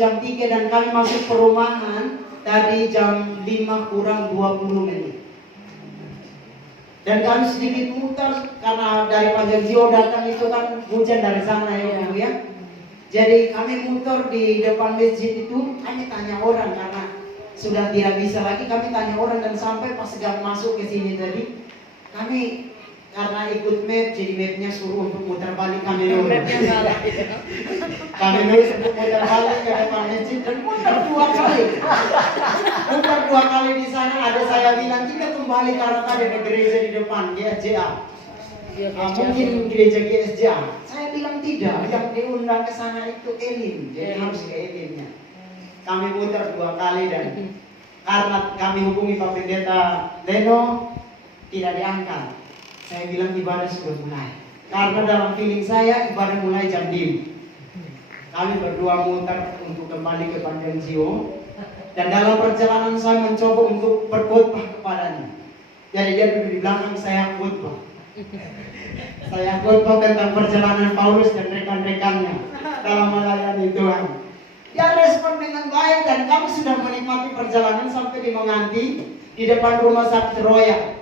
jam 3 dan kami masuk perumahan tadi jam 5 kurang 20 menit. Dan kami sedikit muter karena dari Panjang Jio datang itu kan hujan dari sana ya Ibu ya. Jadi kami muter di depan masjid itu, kami tanya orang karena sudah tidak bisa lagi, kami tanya orang dan sampai pas sedang masuk ke sini tadi, kami karena ikut map, jadi mapnya suruh untuk muter balik kami dulu. Kami dulu untuk muter balik ke depan masjid dan muter 2 kali. Muter 2 kali di sana, ada saya bilang kita kembali karena ada gereja di depan GSJA. Mungkin gereja GSJA. Saya bilang tidak, yang diundang ke sana itu Elim, jadi harus ke Elimnya. Kami muter 2 kali dan karena kami hubungi Pak Pendeta Leno tidak diangkat. Saya bilang ibadah sudah mulai. Karena dalam feeling saya ibadah mulai jam 5. Kami berdua muter untuk kembali ke Panjang Jio. Dan dalam perjalanan saya mencoba untuk berkhotbah kepadanya. Jadi dia duduk di belakang, saya khotbah. Saya khotbah tentang perjalanan Paulus dan rekan-rekannya dalam melayani Tuhan. Dia respon dengan baik dan kami sudah menikmati perjalanan sampai di Menganti di depan rumah sakit Royal.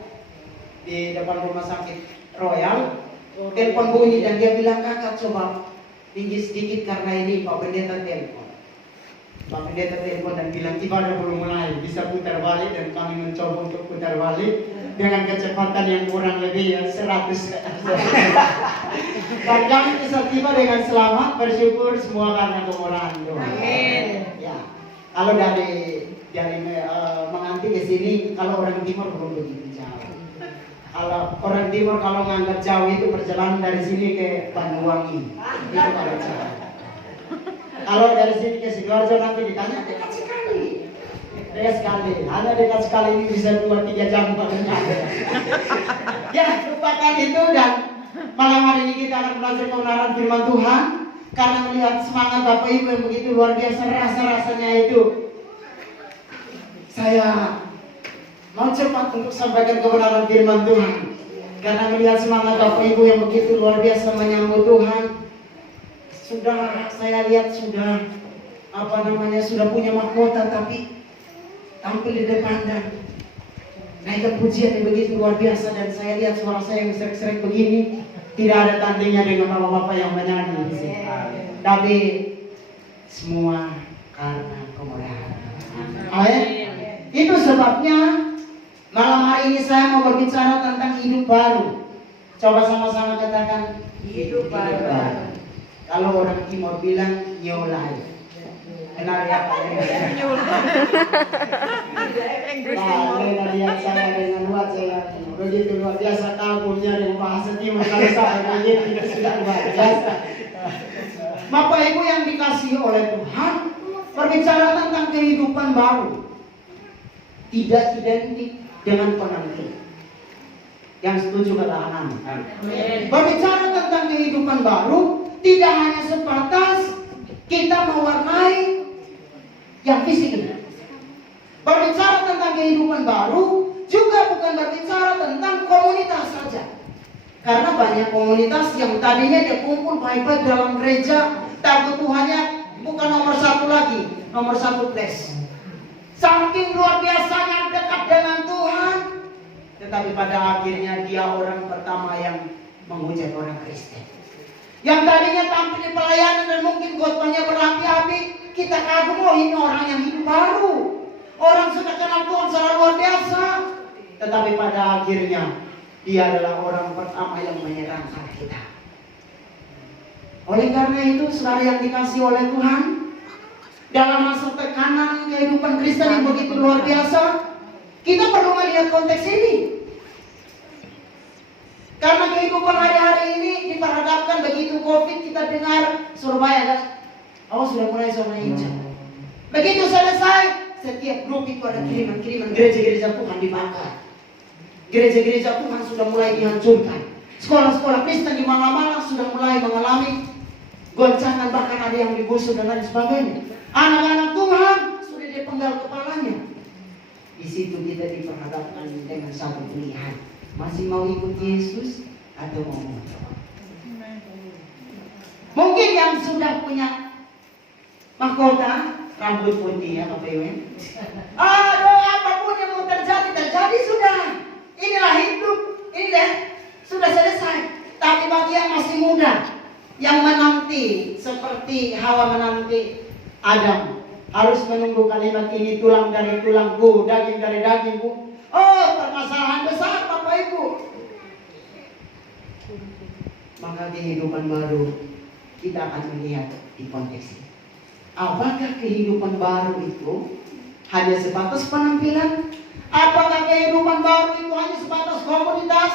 Di depan rumah sakit Royal, telepon bunyi dan dia bilang, kakak coba tinggi sedikit karena ini Pak Pendeta telepon. Pak Pendeta telepon dan bilang ibadah belum mulai, bisa putar balik dan kami mencoba untuk putar balik dengan kecepatan yang kurang lebih 100. Dan kami bisa tiba dengan selamat, bersyukur semua karena kemurahan Tuhan. Amin. Ya, kalau dari Menganti ke sini, kalau orang timur belum begitu jauh. Kalau orang timur kalau nganggap jauh itu perjalanan dari sini ke Banyuwangi, itu kalau jauh. Kalau dari sini ke Sidoarjo nanti ditanya dekat sekali, dekat sekali. Hanya dekat sekali ini bisa 2-3 jam paling. Ya, lupakan itu dan malam hari ini kita akan belajar kebenaran firman Tuhan karena melihat semangat Bapak Ibu yang begitu luar biasa rasa-rasanya itu. Saya mau cepat untuk sampaikan kebenaran firman Tuhan karena melihat semangat Bapak Ibu yang begitu luar biasa menyambut Tuhan. Sudah saya lihat sudah sudah punya mahkota tapi tampil di depan dan naikkan pujian yang begitu luar biasa dan saya lihat suara saya yang serik-serik begini tidak ada tandingnya dengan bapak-bapak yang menyanyi di sini. Tapi semua karena kemurahan. Amin. Itu sebabnya malam hari ini saya mau berbicara tentang hidup baru. Coba sama-sama katakan hidup baru. Kalau orang timur bilang new life. Kenal ya Pak? Nah, lihat saya dengan wajah begitu luar biasa kabulnya dengan bahasa timur. Kalau saya begitu sudah luar biasa. Bapak Ibu yang dikasihi oleh Tuhan, berbicara tentang kehidupan baru tidak identik dengan penanti. Yang setuju katakan amin. Berbicara tentang kehidupan baru tidak hanya sebatas kita mewarnai yang fisik ini. Berbicara tentang kehidupan baru juga bukan berbicara tentang komunitas saja. Karena banyak komunitas yang tadinya dia kumpul baik-baik dalam gereja, tapi Tuhannya bukan nomor 1 lagi, nomor 1 place. Saking luar biasanya dekat dengan Tuhan, tetapi pada akhirnya dia orang pertama yang menghujat orang Kristen. Yang tadinya tampil di pelayanan dan mungkin khotbahnya berapi-api, kita kagum, oh ini orang yang hidup baru. Orang sudah kenal Tuhan secara luar biasa. Tetapi pada akhirnya dia adalah orang pertama yang menyerang kita. Oleh karena itu, saudara yang dikasihi oleh Tuhan, dalam masa tekanan kehidupan Kristen yang begitu luar biasa, kita perlu melihat konteks ini. Karena kehidupan hari-hari ini diperhadapkan begitu COVID, kita dengar Surabaya kan, oh sudah mulai zona hijau. Begitu selesai, setiap grup itu ada kiriman-kiriman gereja-gereja Tuhan dibakar. Gereja-gereja Tuhan sudah mulai dihancurkan. Sekolah-sekolah Kristen di mana-mana sudah mulai mengalami goncangan, bahkan ada yang digusur dan lain sebagainya. Anak-anak Tuhan sudah dipenggal kepalanya. Di situ kita diperhadapkan dengan satu pilihan. Masih mau ikut Yesus atau mau mencoba? Mungkin yang sudah punya mahkota rambut putih ya Bapak Ibu. Aduh, apapun yang mau terjadi, terjadi sudah. Inilah hidup, ini deh, sudah selesai. Tapi bagi yang masih muda, yang menanti seperti Hawa menanti Adam, harus menunggu kalimat ini, tulang dari tulangku, daging dari dagingku. Oh, permasalahan besar Bapak Ibu. Maka kehidupan baru kita akan melihat di konteks ini. Apakah kehidupan baru itu hanya sebatas penampilan? Apakah kehidupan baru itu hanya sebatas komunitas?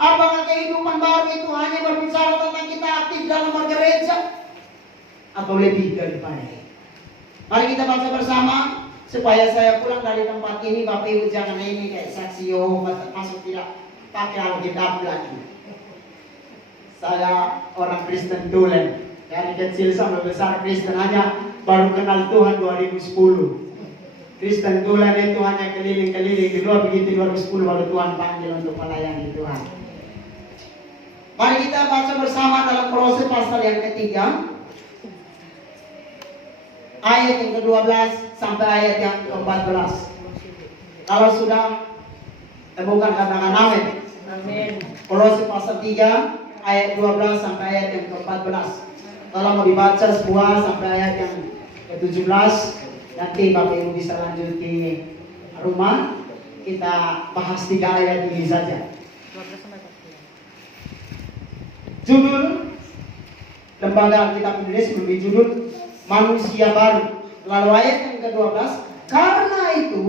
Apakah kehidupan baru itu hanya berbicara tentang kita aktif dalam bergereja? Atau lebih daripada itu? Mari kita baca bersama supaya saya pulang dari tempat ini. Bapak Ibu jangan ini kayak saksi Yehova masuk tidak pakai Alkitab lagi. Saya orang Kristen tulen. Dari kecil sampai besar Kristen, hanya baru kenal Tuhan 2010. Kristen tulen itu hanya keliling-keliling. Di luar begitu 2010 baru Tuhan panggil untuk melayani Tuhan. Mari kita baca bersama dalam Kolose pasal yang ketiga, ayat yang ke-12 sampai ayat yang ke-14. Kalau sudah temukan katakan amin. Amin. Kolose pasal 3 ayat 12 sampai ayat yang ke-14. Kalau mau dibaca semua sampai ayat yang ke-17, nanti Bapak Ibu bisa lanjut di rumah. Kita bahas 3 ayat ini saja. Judul lembaga Alkitab Indonesia memberi judul Manusia Baru. Lalu ayat yang ke-12, karena itu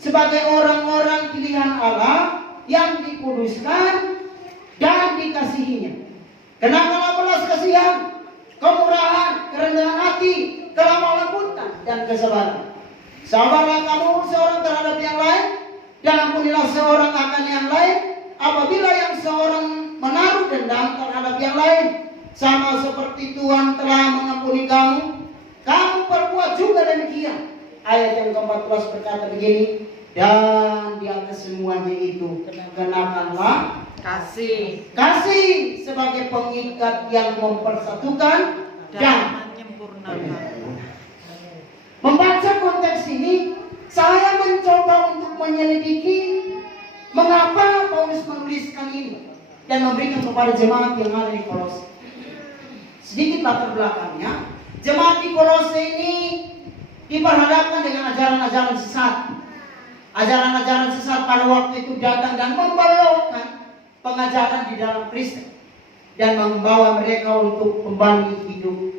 sebagai orang-orang pilihan Allah yang dikuduskan dan dikasihinya, kenakanlah belas kasihan, kemurahan, kerendahan hati, kelemah lembutan, dan kesabaran. Sabarlah kamu seorang terhadap yang lain, dan ampunilah seorang akan yang lain. Apabila yang seorang menaruh dendam terhadap yang lain, sama seperti Tuhan telah mengampuni kamu, kamu perbuat juga demikian. Ayat yang ke-14 berkata begini, dan di atas semuanya itu kenakanlah Kasih sebagai pengikat yang mempersatukan dan menyempurnakan. Membaca konteks ini, saya mencoba untuk menyelidiki mengapa Paulus menuliskan ini dan memberikan kepada jemaat yang ada di Kolose. Sedikit latar belakangnya, jemaat di Kolose ini diperhadapkan dengan ajaran-ajaran sesat. Ajaran-ajaran sesat pada waktu itu datang dan membelokkan pengajaran di dalam Kristen dan membawa mereka untuk kembali hidup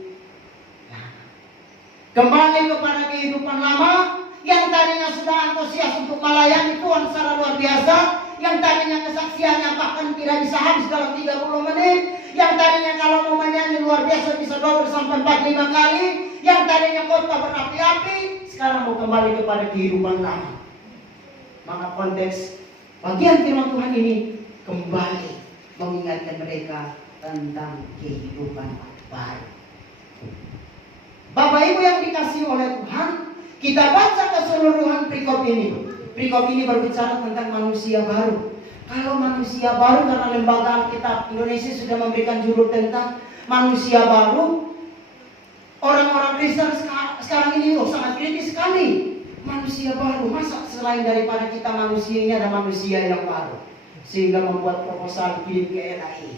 kembali kepada kehidupan lama yang tadinya sudah antusias untuk melayani Tuhan secara luar biasa, yang tadinya kesaksiannya bahkan tidak bisa habis dalam 30 menit, yang tadinya kalau mau menyanyi luar biasa bisa 2 sampai 4-5 kali, yang tadinya khotbah berapi-api, sekarang mau kembali kepada kehidupan lama. Maka konteks bagian firman Tuhan ini kembali mengingatkan mereka tentang kehidupan baru. Bapak Ibu yang dikasihi oleh Tuhan, kita baca keseluruhan perikop ini. Perikop ini berbicara tentang manusia baru. Kalau manusia baru, karena lembaga Alkitab Indonesia sudah memberikan judul tentang manusia baru, orang-orang Kristen sekarang ini sangat kritis sekali. Manusia baru, masa selain daripada kita manusia ini ada manusia yang baru, sehingga membuat proposal kirim ke LAI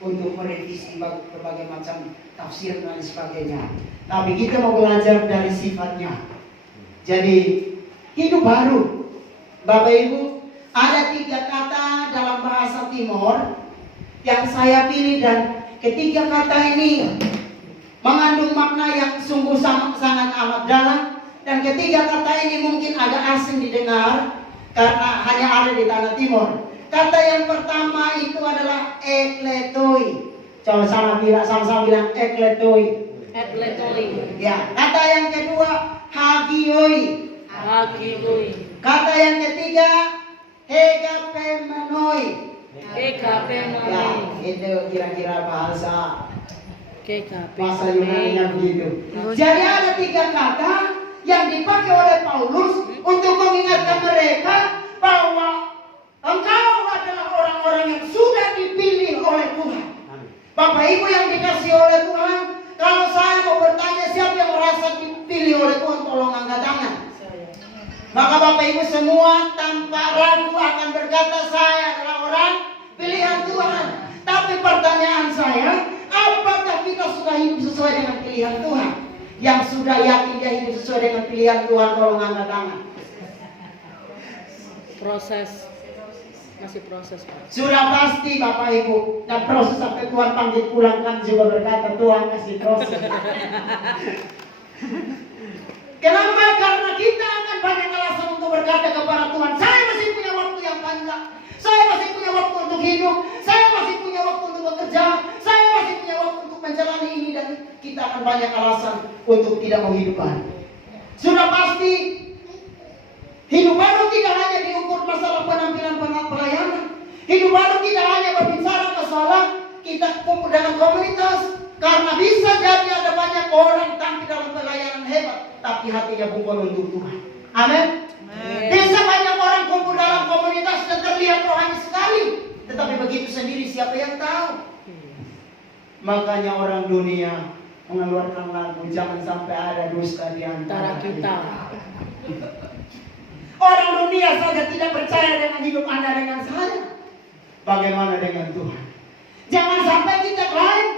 untuk merevisi berbagai macam tafsir dan sebagainya. Tapi kita mau belajar dari sifatnya. Jadi hidup baru, Bapak Ibu, ada 3 kata dalam bahasa Timur yang saya pilih, dan ketiga kata ini mengandung makna yang sungguh sangat amat dalam. Dan ketiga kata ini mungkin agak asing didengar karena hanya ada di tanah Timur. Kata yang pertama itu adalah ekletoi. Coba sama-sama bilang ekletoi. Ekletoi. Ya, kata yang kedua hagioi. Hagioi. Kata yang ketiga hegapemenoi. Hegapemenoi. Ya, itu kira-kira bahasa Hegapemenoi. Yunani-nya begitu. Jadi ada 3 kata yang dipakai oleh Paulus untuk mengingatkan mereka bahwa engkau adalah orang-orang yang sudah dipilih oleh Tuhan. Bapak Ibu yang dikasihi oleh Tuhan, kalau saya mau bertanya siapa yang merasa dipilih oleh Tuhan, tolong angkat tangan. Maka Bapak Ibu semua tanpa ragu akan berkata, saya adalah orang pilihan Tuhan. Tapi pertanyaan saya, apakah kita sudah hidup sesuai dengan pilihan Tuhan? Yang sudah yakin dia hidup sesuai dengan pilihan Tuhan, tolong angkat tangan. Proses. Masih proses, Pak. Sudah pasti Bapak Ibu. Dan proses sampai Tuhan panggil pulang kan juga berkata, Tuhan kasih proses. Kenapa? Karena kita akan banyak alasan untuk berkata kepada Tuhan, saya masih punya waktu yang panjang, saya masih punya waktu untuk hidup, saya masih punya waktu untuk bekerja, saya masih punya waktu untuk menjalani ini, dan kita akan banyak alasan untuk tidak menghidupkan. Sudah pasti hidup baru tidak hanya diukur masalah penampilan pelayanan. Hidup baru tidak hanya berbicara masalah kita kumpul dalam komunitas. Karena bisa jadi ada banyak orang tampil dalam pelayanan hebat, tapi hatinya bukan untuk Tuhan. Amin. Bisa banyak orang kumpul dalam komunitas dan terlihat rohani sekali, tetapi begitu sendiri siapa yang tahu? Makanya orang dunia mengeluarkan lagu, jangan sampai ada dusta di antara kita. Orang dunia saja tidak percaya dengan hidup Anda dengan saya. Bagaimana dengan Tuhan? Jangan sampai kita klaim,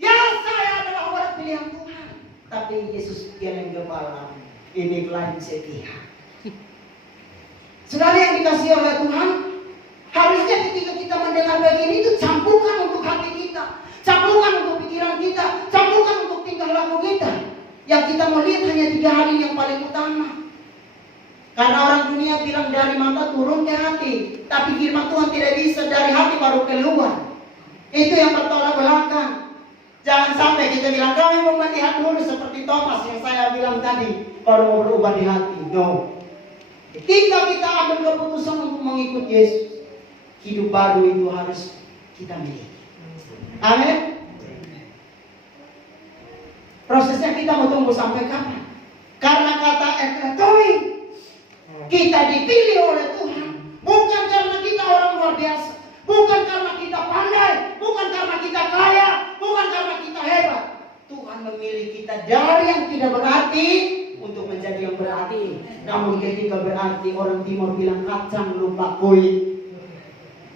ya saya adalah orang pilihan Tuhan, tapi Yesus geleng kepala. Ini klaim setia. Saudara yang dikasihi oleh Tuhan, harusnya ketika kita mendengar begini itu campukan untuk hati kita, campukan untuk pikiran kita, campukan untuk tingkah laku kita. Yang kita mau lihat hanya 3 hal ini yang paling utama. Karena orang dunia bilang dari mata turun ke hati, tapi firman Tuhan tidak bisa dari hati baru keluar. Itu yang bertolak belakang. Jangan sampai kita bilang kami mau melihat dulu seperti Thomas yang saya bilang tadi, baru mau berubah di hati. No. Ketika kita ambil keputusan untuk mengikut Yesus, hidup baru itu harus kita miliki. Amin. Prosesnya kita mau tunggu sampai kapan? Karena kata ekletoi, kita dipilih oleh Tuhan, bukan karena kita orang luar biasa, bukan karena kita pandai, bukan karena kita kaya, bukan karena kita hebat. Tuhan memilih kita dari yang tidak berarti untuk menjadi yang berarti. Namun ketika berarti, orang timur bilang kacang lupa kulit.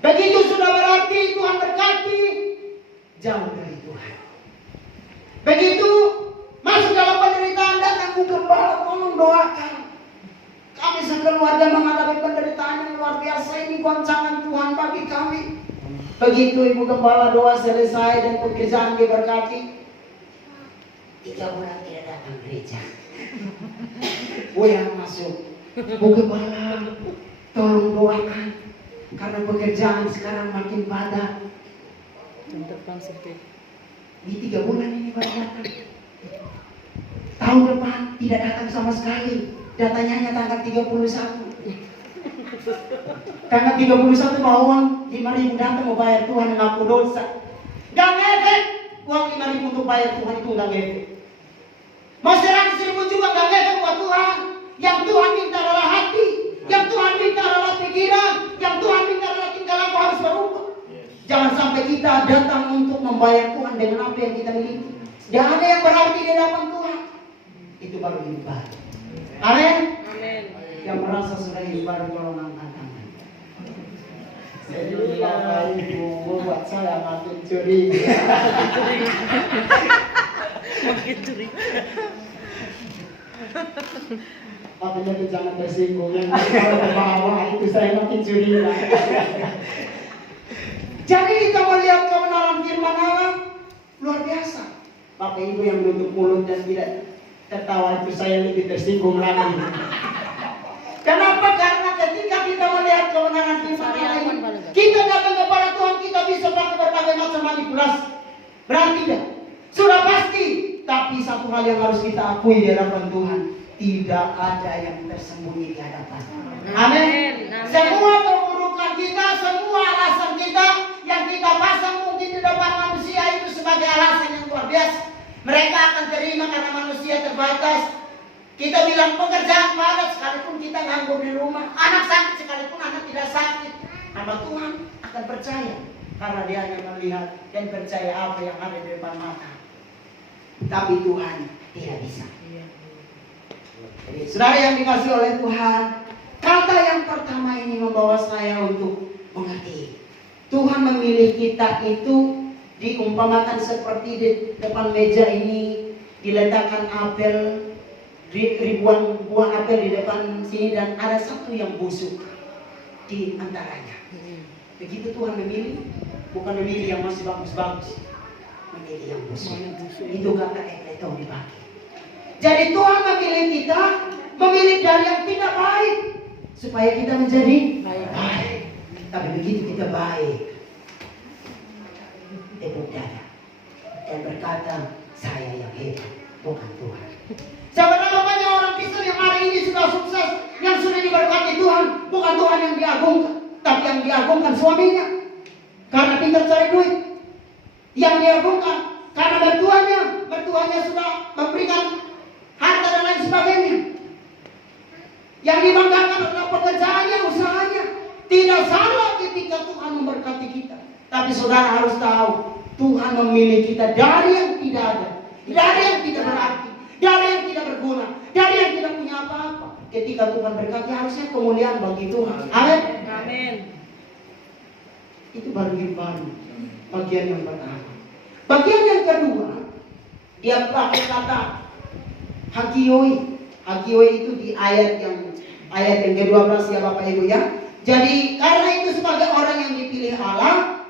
Begitu sudah berarti, Tuhan berkati, jauh dari Tuhan. Begitu masuk dalam penderitaan, datang ke gembala, tolong doakan. Kami sekeluarga menghadapi penderitaan yang luar biasa, ini goncangan Tuhan bagi kami. Begitu Ibu Gembala doa selesai dan pekerjaan diberkati, 3 bulan tidak datang gereja. Yang masuk, Bu Gembala tolong doakan, karena pekerjaan sekarang makin padat. Ini 3 bulan ini baru datang. Tahun depan tidak datang sama sekali. Datanya hanya tanggal 31. Tanggal 31 bawa uang 5.000 datang mau bayar Tuhan ngaku dosa. Gak ngefek. Uang 5.000 untuk bayar Tuhan itu gak ngefek. Mau 100.000 juga gak ngefek buat Tuhan. Yang Tuhan minta adalah hati, yang Tuhan minta adalah pikiran, yang Tuhan minta adalah tingkah laku harus berubah. Jangan sampai kita datang untuk membayar Tuhan dengan apa yang kita miliki. Jangan ada yang berarti di hadapan Tuhan. Itu baru hidup baru. Amin. Amin. Yang merasa sudah hidup baru tolong angkat tangan. Jadi Bapak Ibu membuat saya makin curiga. Makin curiga. Tapi jadi jangan tersinggung. Kalau ke bawah itu saya makin curiga. Jadi kita melihat kebenaran firman Allah luar biasa. Bapak Ibu yang menutup mulut dan tidak tertawa itu saya lebih tersinggung lagi. Kenapa? Karena ketika kita melihat kebenaran firman Allah ini, kita datang kepada Tuhan, kita bisa pakai berbagai macam manipulasi. Berarti tidak? Sudah pasti. Tapi satu hal yang harus kita akui di hadapan Tuhan, tidak ada yang tersembunyi di hadapan. Amin. Semua keburukan kita, semua alasan kita yang kita pasang mungkin di depan manusia itu sebagai alasan yang luar biasa. Mereka akan terima karena manusia terbatas. Kita bilang pekerjaan padat sekalipun kita nganggur di rumah. Anak sakit sekalipun anak tidak sakit. Hamba Tuhan akan percaya karena dia hanya melihat dan percaya apa yang ada di depan mata. Tapi Tuhan tidak bisa. Jadi, saudara yang dikasih oleh Tuhan, kata yang pertama ini membawa saya untuk mengerti. Tuhan memilih kita itu diumpamakan seperti di depan meja ini diletakkan apel, ribuan buah apel di depan sini dan ada satu yang busuk di antaranya. Begitu Tuhan memilih, bukan memilih yang masih bagus-bagus, memilih yang busuk. Itu kata ekleton dipakai. Jadi Tuhan memilih kita, memilih dari yang tidak baik supaya kita menjadi baik. Tapi begitu kita baik, tepuk dada dan berkata, saya yang hebat, bukan Tuhan. Sebenarnya banyak orang Kristen yang hari ini sudah sukses, yang sudah diberkati Tuhan, bukan Tuhan yang diagungkan, tapi yang diagungkan suaminya karena pintar cari duit. Yang diagungkan karena mertuanya sudah memberikan harta dan lain sebagainya. Yang dibanggakan adalah pekerjaannya, usahanya. Tidak salah ketika Tuhan memberkati kita, tapi saudara harus tahu, Tuhan memilih kita dari yang tidak ada, dari yang tidak berarti, dari yang tidak berguna, dari yang tidak punya apa-apa. Ketika Tuhan berkati, harusnya kemuliaan bagi Tuhan. Amin. Amin. Itu bagian baru, bagian yang pertama. Bagian yang kedua, dia pakai kata hagioi. Hagioi itu di ayat yang ke-12 ya Bapak Ibu ya. Jadi karena itu sebagai orang yang dipilih Allah,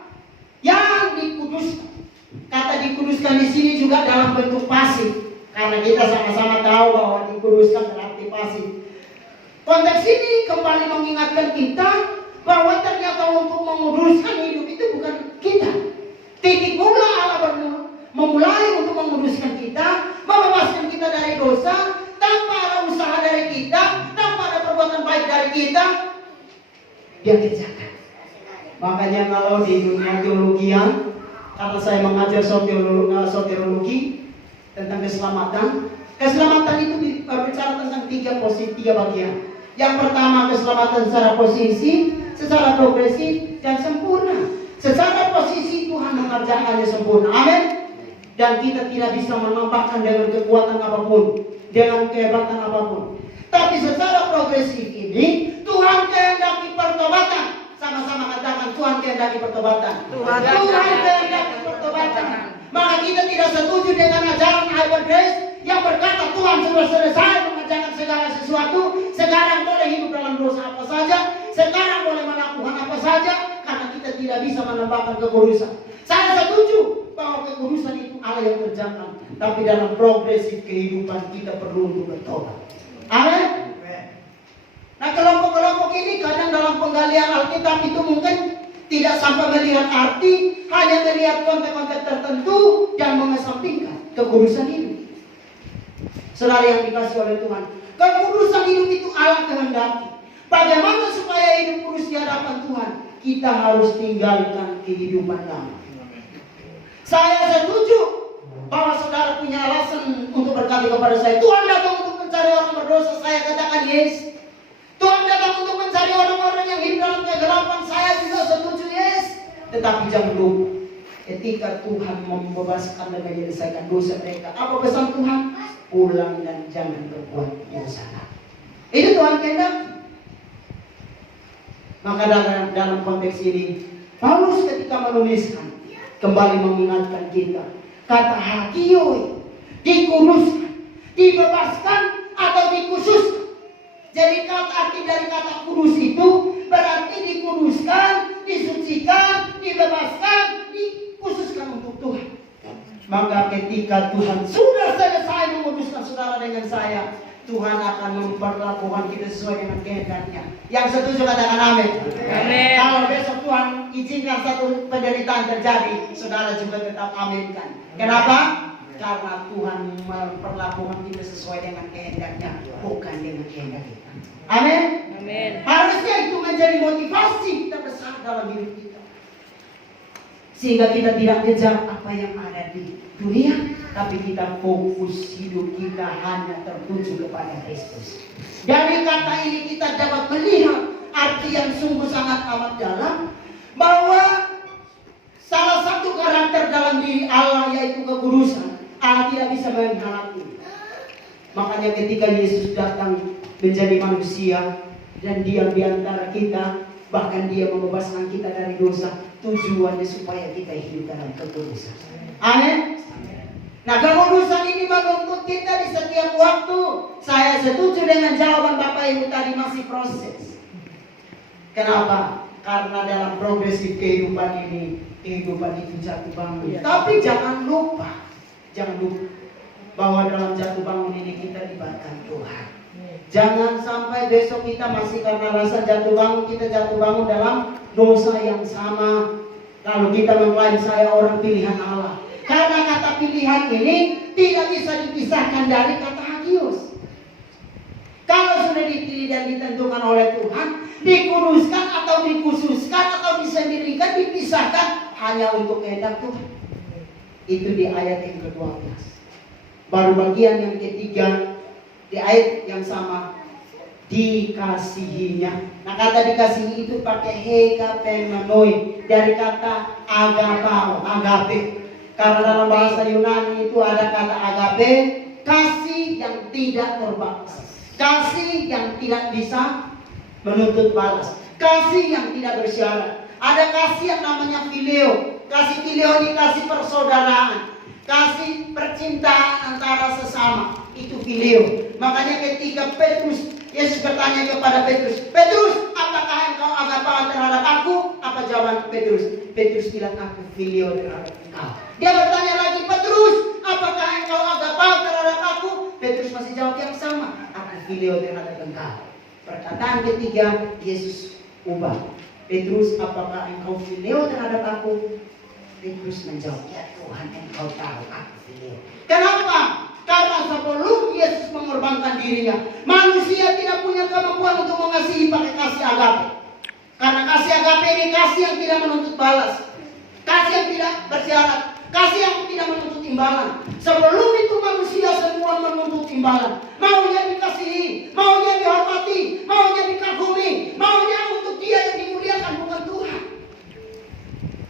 yang dikuduskan. Kata dikuduskan di sini juga dalam bentuk pasif, karena kita sama-sama tahu bahwa dikuduskan berarti pasif. Konteks ini kembali mengingatkan kita bahwa ternyata untuk menguduskan hidup itu bukan kita. Titik mula Allah memulai untuk menguduskan kita, membebaskan kita dari dosa, tanpa ada usaha dari kita, tanpa ada perbuatan baik dari kita, dia kerjakan. Makanya kalau di dunia teologian, karena saya mengajar soteriologi tentang keselamatan, keselamatan itu berbicara tentang tiga bagian. Yang pertama, keselamatan secara posisi, secara progresif, dan sempurna. Secara posisi Tuhan mengerjakannya sempurna. Amin. Dan kita tidak bisa menambahkan dengan kekuatan apapun, dengan kehebatan apapun. Tapi secara progresif ini Tuhan kehendaki pertobatan. Sama-sama katakan, Tuhan kehendaki pertobatan. Tuhan kehendaki pertobatan. Maka kita tidak setuju dengan ajaran Albert Grace yang berkata Tuhan sudah selesai mengerjakan segala sesuatu. Sekarang boleh hidup dalam dosa apa saja, sekarang boleh melakukan apa saja, karena kita tidak bisa menambahkan kekudusan. Saya setuju bahwa kekudusan itu Allah yang kerjakan, tapi dalam progresif kehidupan kita perlu untuk bertobat. Amin. Nah, kelompok-kelompok ini kadang dalam penggalian Alkitab itu mungkin tidak sampai melihat arti, hanya melihat konteks-konteks tertentu dan mengesampingkan kekudusan hidup. Saudara yang dikasih oleh Tuhan, kekudusan hidup itu Allah kehendaki. Bagaimana supaya hidup kudus di hadapan Tuhan? Kita harus tinggalkan kehidupan lama. Saya setuju bahwa saudara punya alasan untuk berkata kepada saya, Tuhan datang untuk mencari orang berdosa. Saya katakan yes. Tuhan datang untuk mencari orang-orang yang hidup dalam kegelapan. Saya juga setuju yes. Tetapi jangan lupa, ketika Tuhan membebaskan dan menyelesaikan dosa mereka, apa pesan Tuhan? Pulang dan jangan berbuat dosa. Itu Tuhan kehendak. Maka dalam konteks ini, Paulus ketika menuliskan, kembali mengingatkan kita, kata hagioi, dikuduskan, dibebaskan atau dikhususkan. Jadi arti dari kata kudus itu berarti dikuduskan, disucikan, dibebaskan, dikhususkan untuk Tuhan. Maka ketika Tuhan sudah selesai menguduskan saudara dengan saya, Tuhan akan memperlakukan kita sesuai dengan kehendaknya. Yang setuju katakan amin. Amin. Kalau besok Tuhan izinkan satu penderitaan terjadi, saudara juga tetap aminkan. Kenapa? Karena Tuhan memperlakukan kita sesuai dengan kehendaknya, bukan dengan kehendak kita. Amin. Amin. Harusnya itu menjadi motivasi terbesar dalam hidup kita, sehingga kita tidak kejar apa yang ada di dunia, tapi kita fokus hidup kita hanya tertuju kepada Kristus. Dari kata ini kita dapat melihat arti yang sungguh sangat amat dalam, bahwa salah satu karakter dalam diri Allah yaitu kekudusan. Allah tidak bisa menghalangi. Makanya ketika Yesus datang menjadi manusia dan diam di antara kita, bahkan dia membebaskan kita dari dosa, tujuannya supaya kita hidup dalam kekudusan. Amin. Nah, kekudusan ini menuntut kita di setiap waktu. Saya setuju dengan jawaban Bapak Ibu tadi, masih proses. Kenapa? Karena dalam progresif kehidupan ini, kehidupan itu jatuh bangun. Tapi jangan lupa bahwa dalam jatuh bangun ini kita libatkan Tuhan. Jangan sampai besok kita masih karena rasa jatuh bangun, kita jatuh bangun dalam dosa yang sama. Lalu kita mengklaim saya orang pilihan Allah. Karena kata pilihan ini tidak bisa dipisahkan dari kata hagios. Kalau sudah dipilih dan ditentukan oleh Tuhan, dikuduskan atau dikhususkan atau disendirikan, dipisahkan hanya untuk kehendak Tuhan. Itu di ayat yang ke-12. Baru bagian yang ketiga, di ayat yang sama, dikasihinya. Nah, kata dikasihi itu pakai hekapemenoi dari kata agapao, agape. Karena dalam bahasa Yunani itu ada kata agape, kasih yang tidak terbatas, kasih yang tidak bisa menuntut balas, kasih yang tidak bersyarat. Ada kasih yang namanya fileo. Kasih fileo ini kasih persaudaraan, kasih percintaan antara sesama, itu fileo. Makanya ketika Yesus bertanya kepada Petrus, "Petrus, apakah engkau agapao terhadap aku?" Apa jawaban Petrus? Petrus bilang, "Aku fileo terhadap engkau." Dia bertanya lagi, "Petrus, apakah engkau agapao terhadap aku?" Petrus masih jawab yang sama, "Aku fileo terhadap engkau." Perkataan ketiga Yesus ubah. "Petrus, apakah engkau fileo terhadap aku?" Petrus menjawab, "Ya Tuhan, engkau tahu aku fileo." Kenapa? Karena sebelum Yesus mengorbankan dirinya, manusia tidak punya kemampuan untuk mengasihi pakai kasih agape. Karena kasih agape ini kasih yang tidak menuntut balas, kasih yang tidak bersyarat, kasih yang tidak menuntut imbalan. Sebelum itu manusia semua menuntut imbalan. Maunya dikasihi, maunya dihormati, maunya dikagumi, maunya untuk dia yang dimuliakan, bukan Tuhan.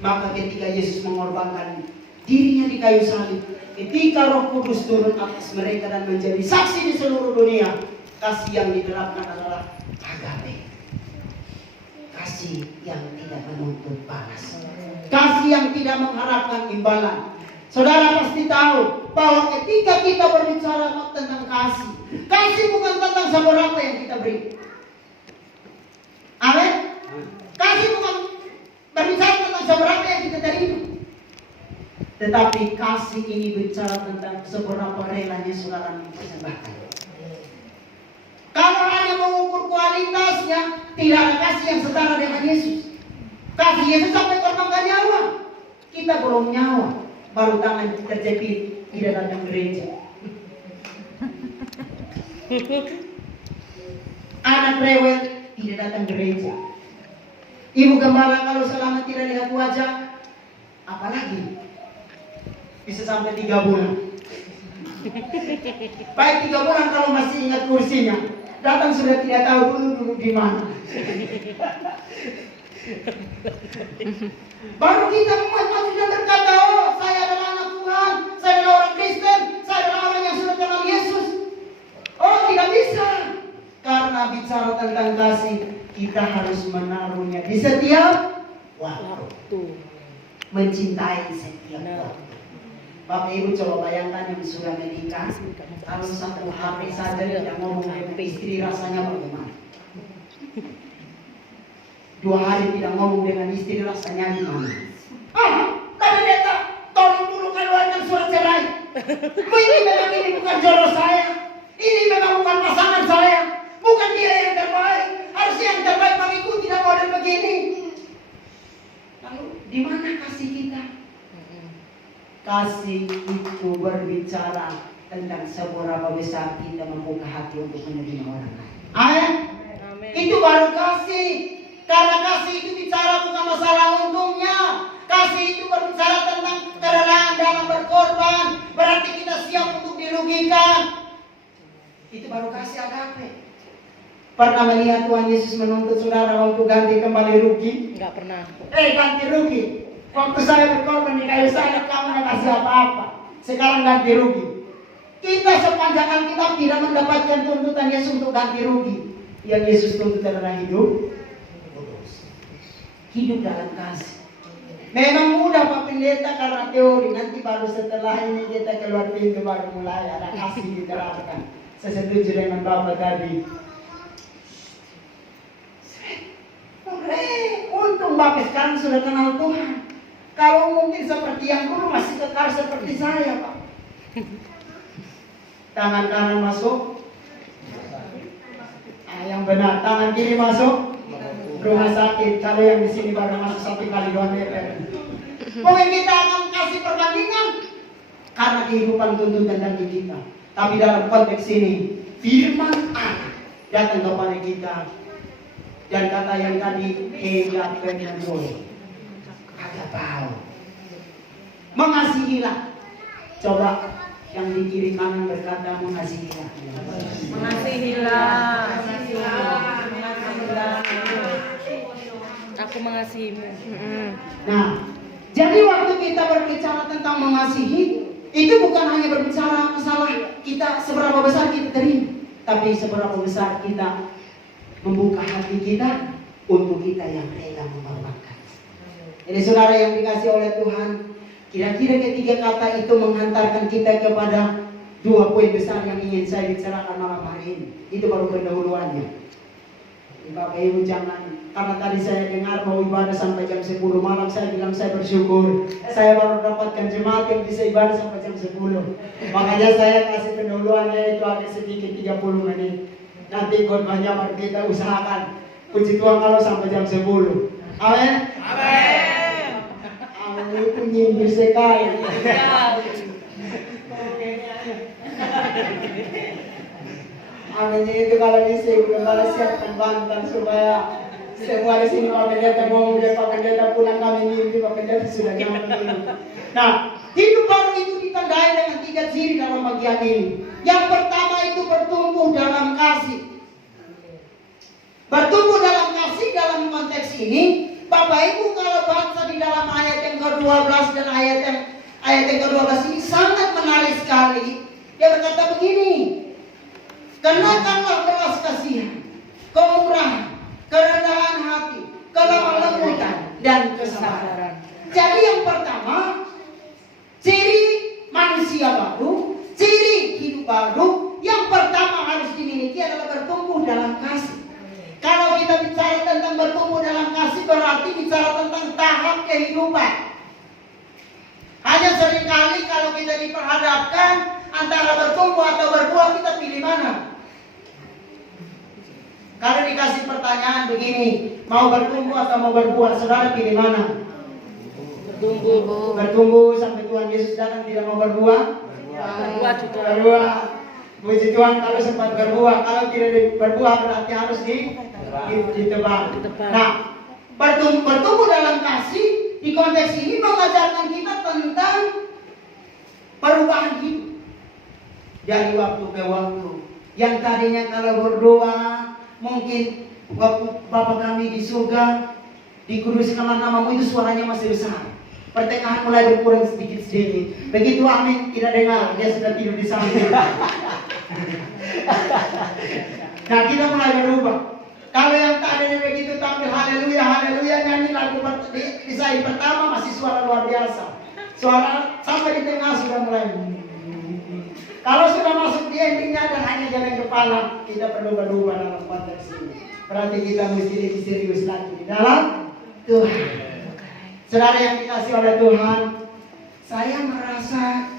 Maka ketika Yesus mengorbankan dirinya di kayu salib, ketika Roh Kudus turun atas mereka dan menjadi saksi di seluruh dunia, kasih yang diterapkan adalah agape. Kasih yang tidak menuntut balas, kasih yang tidak mengharapkan imbalan. Saudara pasti tahu bahwa ketika kita berbicara tentang kasih, kasih bukan tentang seberapa yang kita beri. Amin. Kasih bukan berbicara tentang seberapa yang kita terima, tetapi kasih ini bicara tentang seberapa relanya saudara mempersembahkan. Kalau hanya mengukur kualitasnya, tidak ada kasih yang setara dengan Yesus. Kasih Yesus sampai korbankan nyawa. Kita belum nyawa, baru tangan terjepit, tidak datang gereja. Anak rewel, tidak datang gereja. Ibu gembala kalau selama tidak lihat wajah, apalagi bisa sampai 3 bulan. Baik 3 bulan kalau masih ingat kursinya, datang sudah tidak tahu dulu di mana. Baru kita sudah berkata, "Oh, saya adalah anak Tuhan, saya adalah orang Kristen, saya adalah orang yang sudah kenal Yesus." Oh, tidak bisa. Karena bicara tentang kasih, kita harus menaruhnya di setiap waktu, mencintai setiap waktu. Bapak Ibu coba bayangkan yang sudah menikah, kalau 1 hari saja tidak ngomong dengan istri, rasanya bagaimana? 2 hari tidak ngomong dengan istri, rasanya gimana? Tapi beta, tolong dulu keluarkan surat cerai. Ini bukan jodoh saya, ini memang bukan pasangan saya, bukan dia yang terbaik. Harusnya yang terbaik mengikuti tidak model begini. Lalu di mana kasih kita? Kasih itu berbicara tentang seberapa besar kita membuka hati untuk menerima orang lain. Amin. Itu baru kasih. Karena kasih itu bicara bukan masalah untungnya. Kasih itu berbicara tentang kerelaan dalam berkorban. Berarti kita siap untuk dirugikan. Itu baru kasih agape. Pernah melihat Tuhan Yesus menuntut saudara waktu ganti kembali rugi? Enggak pernah. Ganti rugi. Waktu saya berkorban di kayu salib, kamu nggak kasih apa-apa. Sekarang ganti rugi. Kita sepanjang Alkitab tidak mendapatkan tuntutan Yesus untuk ganti rugi. Yang Yesus tuntut adalah hidup dalam kasih. Memang mudah Pak Pendeta karena teori, nanti baru setelah ini kita keluar pintu baru mulai ada kasih diterapkan. Saya setuju dengan Bapak tadi. Untung Bapak sekarang sudah kenal Tuhan. Kalau mungkin seperti yang dulu masih kekal seperti saya Pak. Tangan kanan masuk. Yang benar, tangan kiri masuk rumah sakit. Kalau yang di sini baru masuk 1 kali 2 meter. Mungkin kita akan kasih perbandingan karena kehidupan tuntutan dari kita. Tapi dalam konteks ini, firman Allah datang kepada kita dan kata yang tadi hingga penyembuh. Kata tahu. Mengasihilah. Coba yang di kiri kanan berkata mengasihilah. Mengasihilah. Aku mengasihimu. Nah, jadi waktu kita berbicara tentang mengasihi, itu bukan hanya berbicara masalah kita seberapa besar kita terima, tapi seberapa besar kita membuka hati kita untuk kita yang rela mengorbankan. Jadi saudara yang dikasih oleh Tuhan, kira-kira ketiga kata itu menghantarkan kita kepada 2 poin besar yang ingin saya bicarakan malam hari ini. Itu baru pendahuluannya. Bapak Ibu jangan, karena tadi saya dengar mau ibadah sampai jam 10 malam, saya bilang saya bersyukur. Saya baru dapatkan jemaat yang bisa ibadah sampai jam 10. Makanya saya kasih pendahuluannya itu agak sedikit 30 menit. Nanti khotbahnya baru kita usahakan. Puji Tuhan kalau sampai jam 10. Amin. Amin. Amin itu nyindir sekali. Aminnya itu kalau bisa kalau siapkan bantal supaya semua di sini Pak Pendeta ngomong dan Pak Pendeta pulang kami mimpi Pak Pendeta sudah nyampe. Nah, hidup baru itu ditandai dengan 3 ciri dalam bagian ini. Yang pertama itu bertumbuh dalam kasih. Bertumbuh dalam kasih dalam konteks ini, Bapak Ibu kalau baca di dalam ayat yang ke-12 dan ayat yang ke-12 ini sangat menarik sekali. Dia berkata begini. Kenakanlah belas kasihan, kemurahan, kerendahan hati, kelemah lembutan, dan kesabaran. Jadi yang pertama, ciri manusia baru, ciri hidup baru, yang pertama harus dimiliki adalah bertumbuh dalam kasih. Kalau kita bicara tentang bertumbuh dalam kasih, berarti bicara tentang tahap kehidupan. Hanya seringkali kalau kita diperhadapkan antara bertumbuh atau berbuah, kita pilih mana? Kalau dikasih pertanyaan begini, mau bertumbuh atau mau berbuah, saudara pilih mana? Bertumbuh. Bertumbuh sampai Tuhan Yesus datang tidak mau berbuah? Berbuah juga. Berbuah. Puji Tuhan kalau sempat berbuah, kalau tidak berbuah berarti harus ditebang. Nah, bertumbuh dalam kasih di konteks ini mengajarkan kita tentang perubahan hidup dari waktu ke waktu. Yang tadinya kalau berdoa mungkin waktu Bapa kami di surga, dikuduskanlah namamu, itu suaranya masih besar. Pertengahan mulai berkurang sedikit-sedikit. Begitu amin tidak dengar, dia sudah tidur di samping. Nah kita mulai berubah. Kalau yang tadinya begitu tampil haleluya haleluya nyanyi lagu di slide pertama masih suara luar biasa. Suara sampai di tengah sudah mulai. Kalau sudah masuk di endingnya dan hanya jalan kepala, kita perlu berubah dalam konteks ini. Berarti kita mesti lebih serius lagi di dalam Tuhan. Saudara yang dikasih oleh Tuhan, saya merasa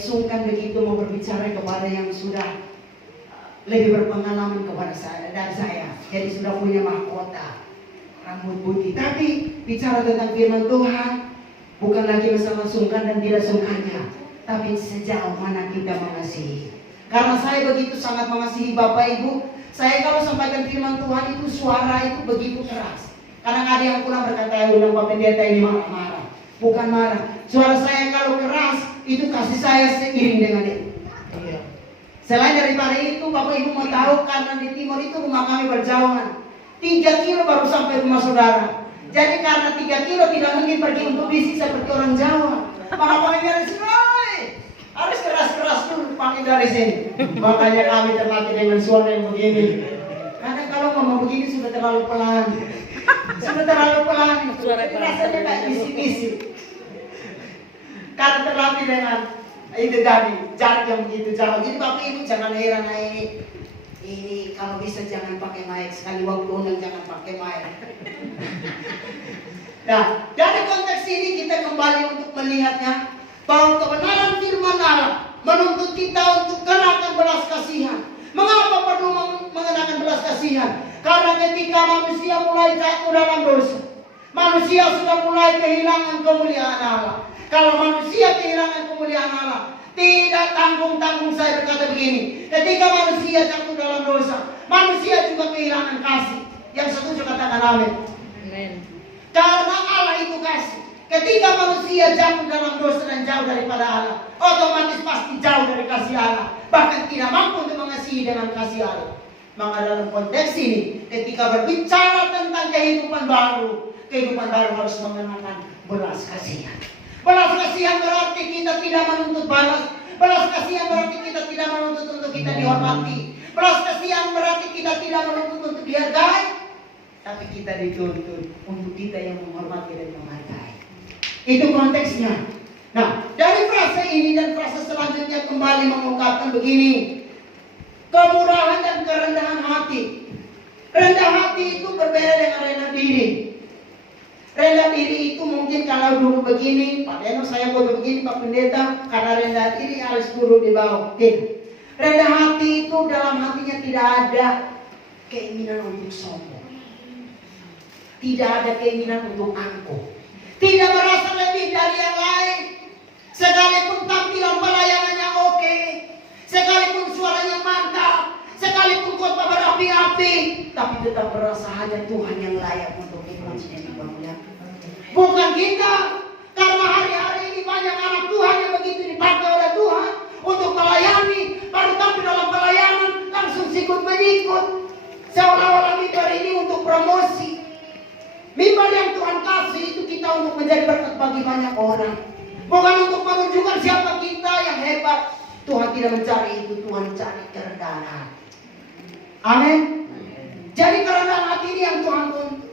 sungkan begitu mau berbicara kepada yang sudah lebih berpengalaman kepada saya dan saya. Jadi sudah punya mahkota rambut putih. Tapi bicara tentang firman Tuhan bukan lagi masalah sungkan dan tidak sungkannya, tapi sejauh mana kita mengasihi. Karena saya begitu sangat mengasihi Bapak Ibu, saya kalau sampaikan firman Tuhan itu suara itu begitu keras. Kadang ada yang pulang berkata, yang bilang Pak Pendeta ini marah-marah. Bukan marah. Suara saya kalau keras, itu kasih saya seiring dengan itu. Selain daripada itu, Bapak Ibu mau tahu karena di timur itu rumah kami berjauhan. 3 kilo baru sampai rumah saudara. Jadi karena 3 kilo tidak mungkin pergi untuk bisik seperti orang Jawa. Maka kami bilang, Harus keras-keras dulu pakai dari sini. Makanya kami terlatih dengan suara yang begini. Kadang kalau ngomong begini sudah terlalu pelan. Sudah terlalu pelan. Suara Jadi rasanya kayak bisik-bisik. Karena terlatih dengan itu tadi jarak yang begitu jauh. Jadi Bapak Ibu jangan heran ini kalau bisa jangan pakai mic, sekali waktu undang jangan pakai mic. Nah, dari konteks ini kita kembali untuk melihatnya bahwa kebenaran firman Allah menuntut kita untuk kenakan belas kasihan. Mengapa perlu mengenakan belas kasihan? Karena ketika manusia mulai jatuh dalam dosa, manusia sudah mulai kehilangan kemuliaan Allah. Kalau manusia kehilangan kemuliaan Allah, tidak tanggung-tanggung saya berkata begini. Ketika manusia jatuh dalam dosa, manusia juga kehilangan kasih. Yang setuju katakan amin. Amin. Karena Allah itu kasih. Ketika manusia jatuh dalam dosa dan jauh daripada Allah, otomatis pasti jauh dari kasih Allah. Bahkan tidak mampu untuk mengasihi dengan kasih Allah. Maka dalam konteks ini, ketika berbicara tentang kehidupan baru harus mengenakan belas kasihan. Belas kasihan berarti kita tidak menuntut balas. Belas kasihan berarti kita tidak menuntut untuk kita dihormati. Belas kasihan berarti kita tidak menuntut untuk dihargai. Tapi kita dituntut untuk kita yang menghormati dan menghargai. Itu konteksnya. Nah, dari frase ini dan frase selanjutnya kembali mengungkapkan begini. Kemurahan dan kerendahan hati. Rendah hati itu berbeda dengan rendah diri. Rendah diri itu mungkin kalau dulu begini, Pak Deno saya buat begini Pak Pendeta, karena rendah diri harus dulu di bawah. Rendah hati itu dalam hatinya tidak ada keinginan untuk sombong. Tidak ada keinginan untuk angkuh. Tidak merasa lebih dari yang lain. Sekalipun tampilan pelayanannya oke, sekalipun suaranya mantap, sekalipun khotbah berapi-api, tapi tetap merasa hanya Tuhan yang layak untuk dipuji dan dibangun. Bukan kita, karena hari-hari ini banyak anak Tuhan yang begitu dipakai oleh Tuhan untuk melayani, baru tampil dalam pelayanan langsung sikut-menyikut, seolah-olah mimbar ini untuk promosi. Mimbar yang Tuhan kasih itu kita untuk menjadi berkat bagi banyak orang, bukan untuk menunjukkan siapa kita yang hebat. Tuhan tidak mencari itu, Tuhan cari kerendahan hati. Amin. Jadi kerendahan hati ini yang Tuhan tuntut.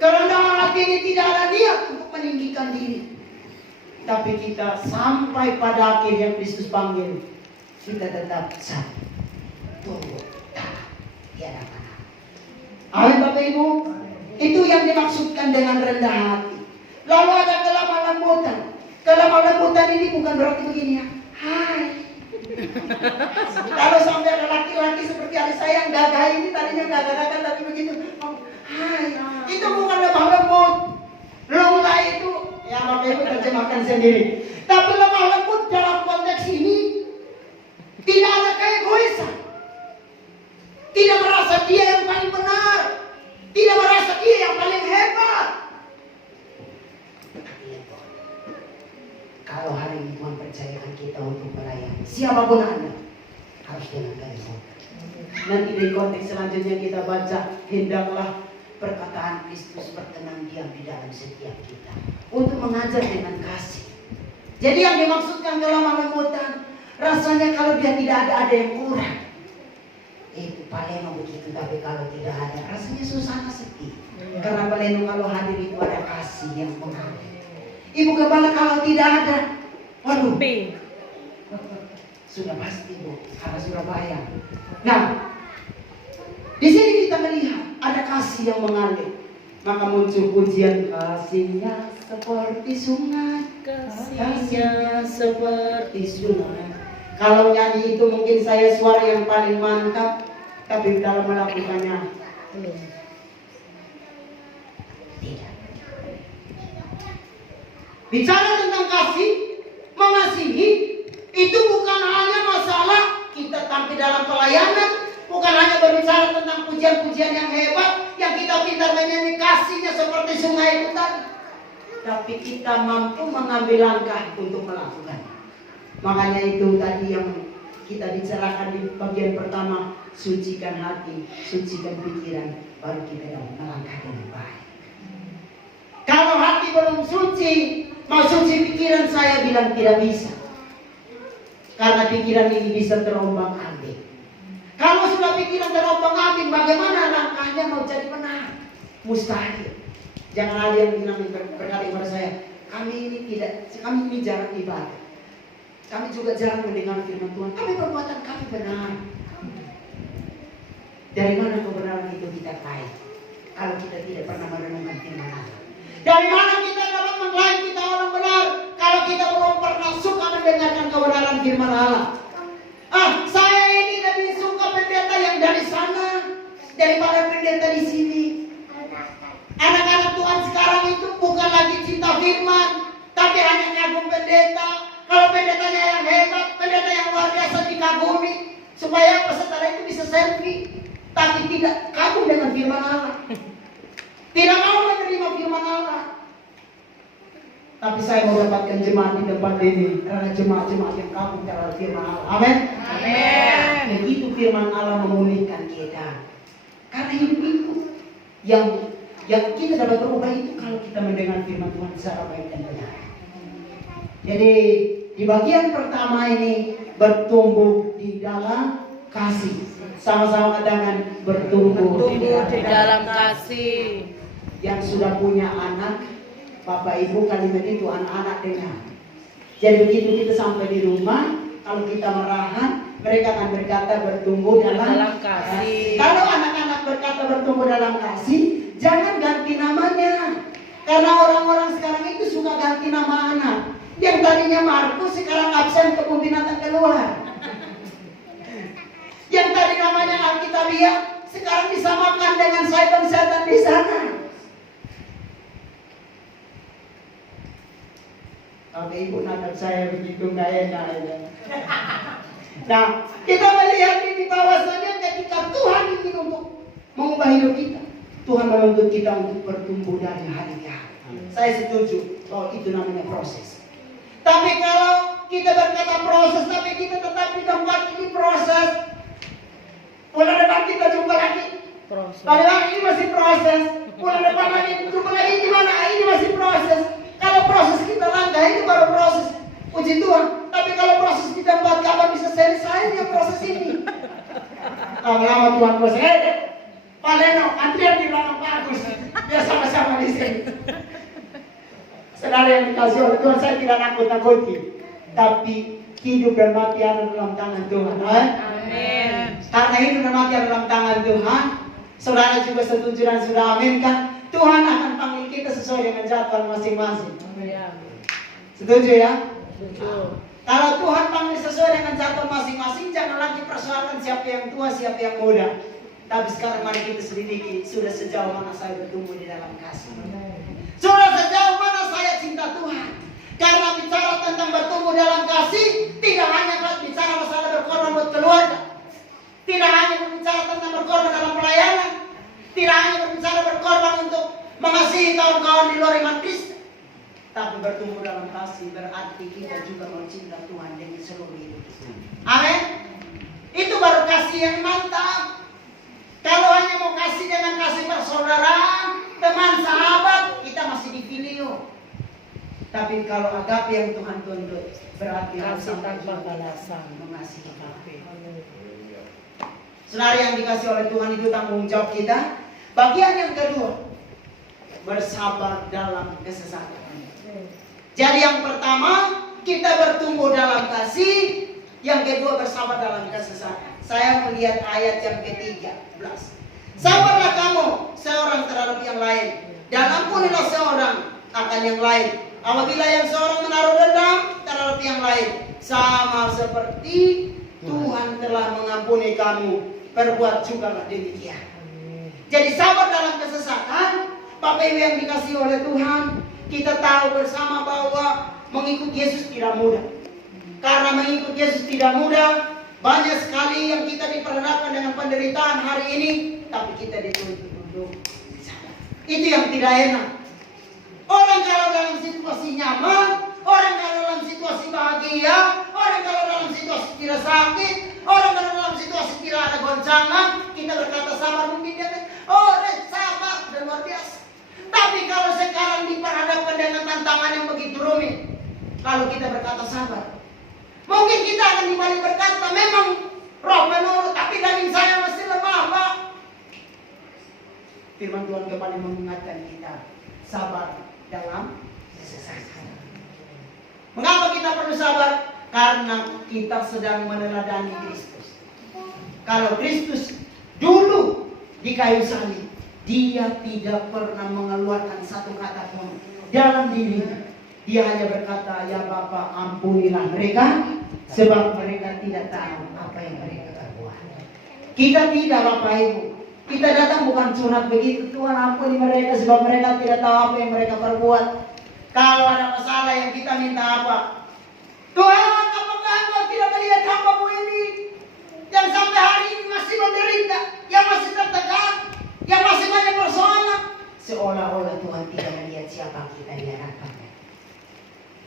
Kerendahan hati ini tidak ada niat untuk meninggikan diri. Tapi kita sampai pada akhir yang Kristus panggil, kita tetap satu, tunduk, taat di hadapan Allah. Amin Bapak Ibu. Itu yang dimaksudkan dengan rendah hati. Lalu ada kelemah lembutan. Kelemah lembutan ini bukan berarti begini ya. Hai. Kalau sampai ada laki-laki seperti adik saya yang gagah ini tadinya gagah-gagah tapi begitu. Hai. Itu bukan lemah lembut. Lula itu ya Bapak Ibu terjemahkan sendiri. Tapi lemah lembut dalam konteks ini tidak ada keegoisan. Tidak merasa dia yang paling benar. Tidak merasa dia yang paling hebat. Kalau hari ini Tuhan percayakan kita untuk melayani, siapapun Anda harus dengan keegoisan. Nanti di konteks selanjutnya kita baca, hendaklah perkataan Kristus berkenan diam di dalam setiap kita untuk mengajar dengan kasih. Jadi yang dimaksudkan kelemah lembutan, rasanya kalau dia tidak ada yang kurang. Itu Paleno begitu, tapi kalau tidak ada rasanya suasana sepi. Karena Paleno kalau hadir itu ada kasih yang mengalir. Ibu Gembala kalau tidak ada, waduh, sudah pasti Bu, karena Surabaya. Nah, di sini kita melihat ada kasih yang mengalir. Maka muncul pujian, kasihnya seperti sungai, kasihnya seperti sungai. Kalau nyanyi itu mungkin saya suara yang paling mantap, tapi dalam melakukannya tidak. Bicara tentang kasih, mengasihi, itu bukan hanya masalah kita tampil dalam pelayanan, bukan hanya berbicara tentang pujian-pujian yang hebat, yang kita pintar menyanyi kasihnya seperti sungai itu tadi. Tapi kita mampu mengambil langkah untuk melakukan. Makanya itu tadi yang kita bicarakan di bagian pertama, sucikan hati, sucikan pikiran, baru kita dapat melangkah dengan baik. Kalau hati belum suci, mau suci pikiran saya bilang tidak bisa. Karena pikiran ini bisa terombang-ambing. Kalau sudah pikiran terombang-ambing, bagaimana langkahnya mau jadi benar? Mustahil. Jangan ada yang bilang berkata kepada saya, kami ini jarang ibadah. Kami juga jarang mendengar firman Tuhan. Tapi perbuatan kami benar. Dari mana kebenaran itu kita tahu? Kalau kita tidak pernah merenungkan firman Allah. Dari mana kita dapat mengklaim kita orang benar? Kalau kita belum pernah suka mendengarkan kebenaran firman Allah. Saya ini lebih suka pendeta yang dari sana daripada pendeta di sini. Anak-anak Tuhan sekarang itu bukan lagi cinta firman, tapi hanya kagum pendeta. Kalau pendetanya yang hebat, pendeta yang luar biasa dikagumi, supaya peserta itu bisa selfie, tapi tidak kagum dengan firman Allah. Tidak mau menerima firman Allah. Tapi saya mau dapatkan jemaat di tempat ini, karena jemaat-jemaat yang kagum terhadap firman Allah. Amin. Amin. Begitu firman Allah memulihkan kita. Karena hidup itu yang kita dapat berubah itu kalau kita mendengar firman Tuhan secara baik dan benar. Jadi di bagian pertama ini bertumbuh di dalam kasih. Sama-sama katakan bertumbuh Tumbuh di dalam kasih. Yang sudah punya anak, Bapak Ibu, kalimat itu anak-anak dengar. Jadi begitu kita sampai di rumah, kalau kita marahan, mereka akan berkata bertumbuh dalam kasih. Kalau anak-anak berkata bertumbuh dalam kasih, jangan ganti namanya. Karena orang-orang sekarang itu suka ganti nama anak. Yang tadinya Markus sekarang absen kebun binatang keluar. Yang tadi namanya Alkitalia sekarang disamakan dengan setan-setan di sana. Bapak Ibu nangkap saya begitu nggak enak ya. Nah, kita melihat ini bahwasanya ketika Tuhan ingin untuk mengubah hidup kita, Tuhan menuntut kita untuk bertumbuh dari hari ke hari. Saya setuju bahwa itu namanya proses. Tapi kalau kita berkata proses, tapi kita tetap di tempat ini proses, bulan depan kita jumpa lagi. Padahal ini masih proses. Bulan depan lagi jumpa lagi di mana? Ini masih proses. Kalau proses kita langkah itu baru proses. Puji Tuhan. Tapi kalau proses di tempat kapan bisa selesainya proses ini? Lama-lama Tuhan proses. Pak Leno, Andrea di belakang bagus. Biar sama-sama di sini. Saudara yang dikasih oleh Tuhan, saya tidak nakut-nakuti. Tapi hidup dan mati ada dalam tangan Tuhan. Amin. Karena hidup dan mati ada dalam tangan Tuhan. Saudara juga setuju dan sudah amin kan? Tuhan akan panggil kita sesuai dengan jadwal masing-masing. Setuju ya? Setuju. Kalau Tuhan panggil sesuai dengan jadwal masing-masing, jangan lagi persoalan siapa yang tua, siapa yang muda. Tapi sekarang mari kita selidiki, sudah sejauh mana saya bertumbuh di dalam kasih. Sudah sejauh mana saya cinta Tuhan. Karena bicara tentang bertumbuh dalam kasih, tidak hanya bicara masalah berkorban buat keluarga. Tidak hanya berbicara tentang berkorban dalam pelayanan. Tidak hanya berbicara berkorban untuk mengasihi kawan-kawan di luar iman Kristen. Tapi bertumbuh dalam kasih berarti kita juga mencinta Tuhan dengan seluruh hidup kita. Amin. Itu baru kasih yang mantap. Kalau hanya mau kasih dengan kasih persaudaraan, teman, sahabat, kita masih di video. Tapi kalau agape yang Tuhan tuntut, berarti Kasih tanpa balasan. mengasihi agape. Saudara yang dikasih oleh Tuhan, itu tanggung jawab kita. Bagian yang kedua, bersabar dalam kesesatan. Jadi yang pertama, kita bertumbuh dalam kasih. Yang kedua, bersabar dalam kesesatan. Saya melihat ayat yang ke-13. Sabarlah kamu seorang terhadap yang lain, dan ampunilah seorang akan yang lain. Apabila yang seorang menaruh dendam terhadap yang lain, sama seperti Tuhan telah mengampuni kamu, perbuat jugalah demikian. Jadi sabar dalam kesesatan. Bapak Ibu yang dikasihi oleh Tuhan, kita tahu bersama bahwa mengikut Yesus tidak mudah. Karena mengikut Yesus tidak mudah, banyak sekali yang kita diperhadapkan dengan penderitaan hari ini, tapi kita dituntut untuk sabar. Itu yang tidak enak. Orang kalau dalam situasi nyaman, orang kalau dalam situasi bahagia, orang kalau dalam situasi tidak sakit, orang kalau dalam situasi tidak ada goncangan, kita berkata sabar, mungkin dia sabar dan luar biasa. Tapi kalau sekarang diperhadapkan dengan tantangan yang begitu rumit, lalu kita berkata sabar, Mungkin kita akan dibalik berkata, memang roh menurut, tapi daging saya masih lemah, Pak. Firman Tuhan kembali mengingatkan kita, sabar dalam kesesakan. Mengapa kita perlu sabar? Karena kita sedang meneladani Kristus. Kalau Kristus dulu di kayu salib, dia tidak pernah mengeluarkan satu kata pun dalam dirinya. Dia hanya berkata, ya Bapa, ampunilah mereka, sebab mereka tidak tahu apa yang mereka perbuat. Kita tidak, Bapak Ibu. Kita datang bukan curhat begitu, Tuhan ampuni mereka sebab mereka tidak tahu apa yang mereka perbuat. Kalau ada masalah yang kita minta apa? Tuhan, apakah Engkau tidak melihat hamba-Mu ini yang sampai hari ini masih menderita, yang masih tertekan, yang masih banyak persoalan? Seolah-olah Tuhan tidak melihat siapa kita di hadapannya.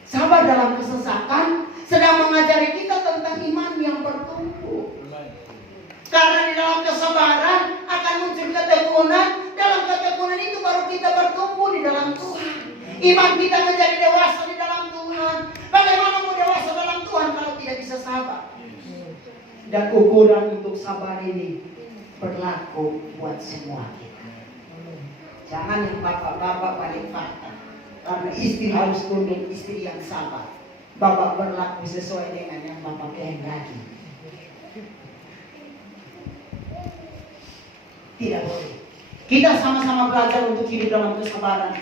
Sabar dalam kesesakan sedang mengajari kita tentang iman yang bertumbuh. Karena di dalam kesabaran akan muncul ketekunan. Dalam ketekunan itu baru kita bertumbuh di dalam Tuhan. Iman kita menjadi dewasa di dalam Tuhan. Bagaimana mau dewasa dalam Tuhan kalau tidak bisa sabar? Dan ukuran untuk sabar ini berlaku buat semua kita. Jangan yang bapak-bapak paling fakta. Karena istri harus tunduk, istri yang sabar. Bapak berlaku sesuai dengan yang bapak kehendaki. Tidak boleh. Kita sama-sama belajar untuk hidup dalam kesabaran.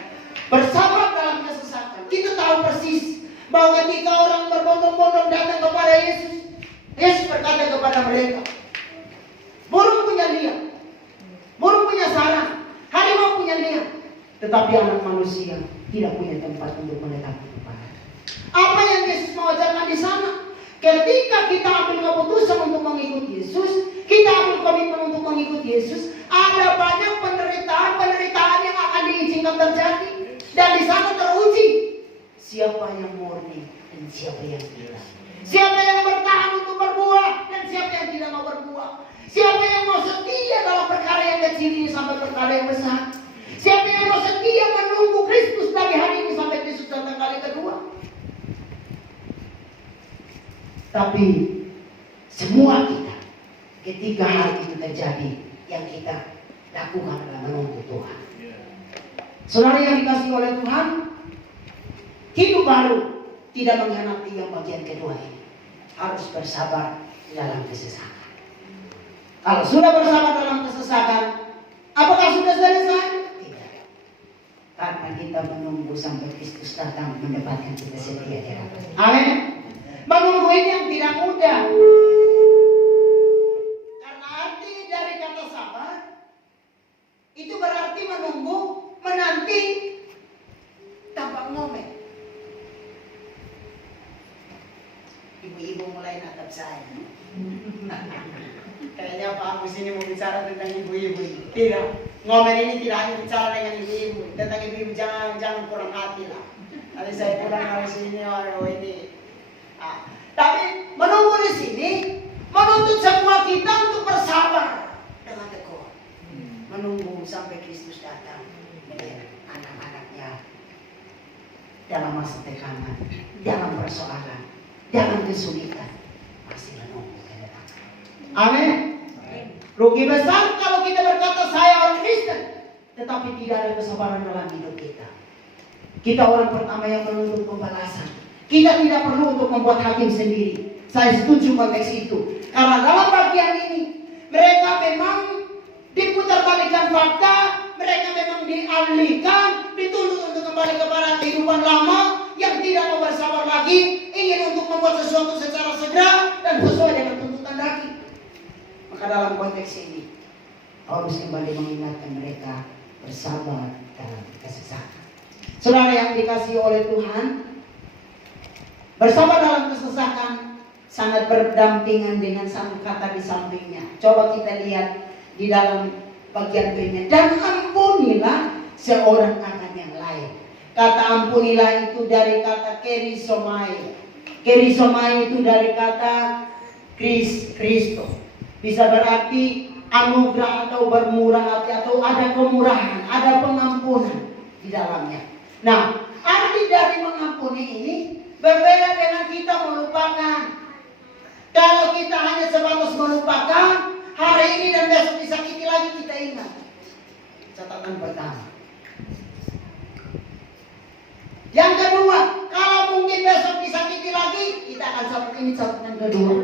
Bersabar dalam kesesakan. Kita tahu persis bahwa ketika orang berbondong-bondong datang kepada Yesus, Yesus berkata kepada mereka, burung punya liang, burung punya sarang, harimau punya liang, tetapi anak manusia tidak punya tempat untuk menetap di tempat. Apa yang Yesus mau ajarkan di sana? Ketika kita ambil keputusan untuk mengikuti Yesus, kita ambil komitmen untuk mengikuti Yesus, ada banyak penderitaan yang akan diizinkan terjadi. Dan di sana teruji siapa yang murni dan siapa yang tidak. Siapa yang bertahan untuk berbuah dan siapa yang tidak mau berbuah. Siapa yang mau setia dalam perkara yang kecil ini sampai perkara yang besar. Siapa yang mau setia menunggu Kristus dari hari ini sampai Kristus datang kali kedua. Tapi semua kita ketika hal itu terjadi, yang kita lakukan adalah menunggu Tuhan. Saudara yang dikasihi oleh Tuhan, hidup baru tidak mengkhianati yang bagian kedua ini. Harus bersabar dalam kesesakan. Kalau sudah bersabar dalam kesesakan, apakah sudah selesai? Tidak. Karena kita menunggu sampai Kristus datang mendapatkan kita setia di hadapan. Amin. Menunggu ini yang tidak mudah. Karena arti dari kata sabar itu berarti menunggu, menanti tanpa ngomel. Ibu-ibu mulai natap saya. Kayaknya Pak Agus ini mau bicara tentang ibu-ibu. Tidak, ngomel ini tidak hanya bicara dengan ibu-ibu. Tentang ibu-ibu jangan kurang hati lah. Nanti saya pulang dari sini, waduh ini. Tapi menunggu di sini menuntut semua kita untuk bersabar dengan tekun. Menunggu sampai Kristus datang melihat anak-anaknya dalam masa tekanan, dalam persoalan, dalam kesulitan, masih menunggu kedatangan. Amin. Rugi besar kalau kita berkata saya orang Kristen, tetapi tidak ada kesabaran dalam hidup kita. Kita orang pertama yang menuntut pembalasan. Kita tidak perlu untuk membuat hakim sendiri. Saya setuju konteks itu. Karena dalam bagian ini, mereka memang diputarbalikkan fakta, mereka memang dialihkan, dituntut untuk kembali kepada kehidupan lama yang tidak mau bersabar lagi, ingin untuk membuat sesuatu secara segera dan sesuai dengan tuntutan hakim. Maka dalam konteks ini, Paulus kembali mengingatkan mereka bersabar dalam kesesakan. Saudara yang dikasihi oleh Tuhan, bersabar dalam kesesakan sangat berdampingan dengan satu kata di sampingnya. Coba kita lihat di dalam bagian berikutnya. Dan ampunilah seorang akan yang lain. Kata ampunilah itu dari kata kerisomai. Kerisomai itu dari kata Kristo. Bisa berarti anugerah atau bermurah hati atau ada kemurahan, ada pengampunan di dalamnya. Nah, arti dari mengampuni ini berbeda dengan kita melupakan. Kalau kita hanya sebatas melupakan, hari ini dan besok disakiti lagi, kita ingat. Catatan pertama. Yang kedua, kalau mungkin besok disakiti lagi, kita akan catat ini catatan kedua.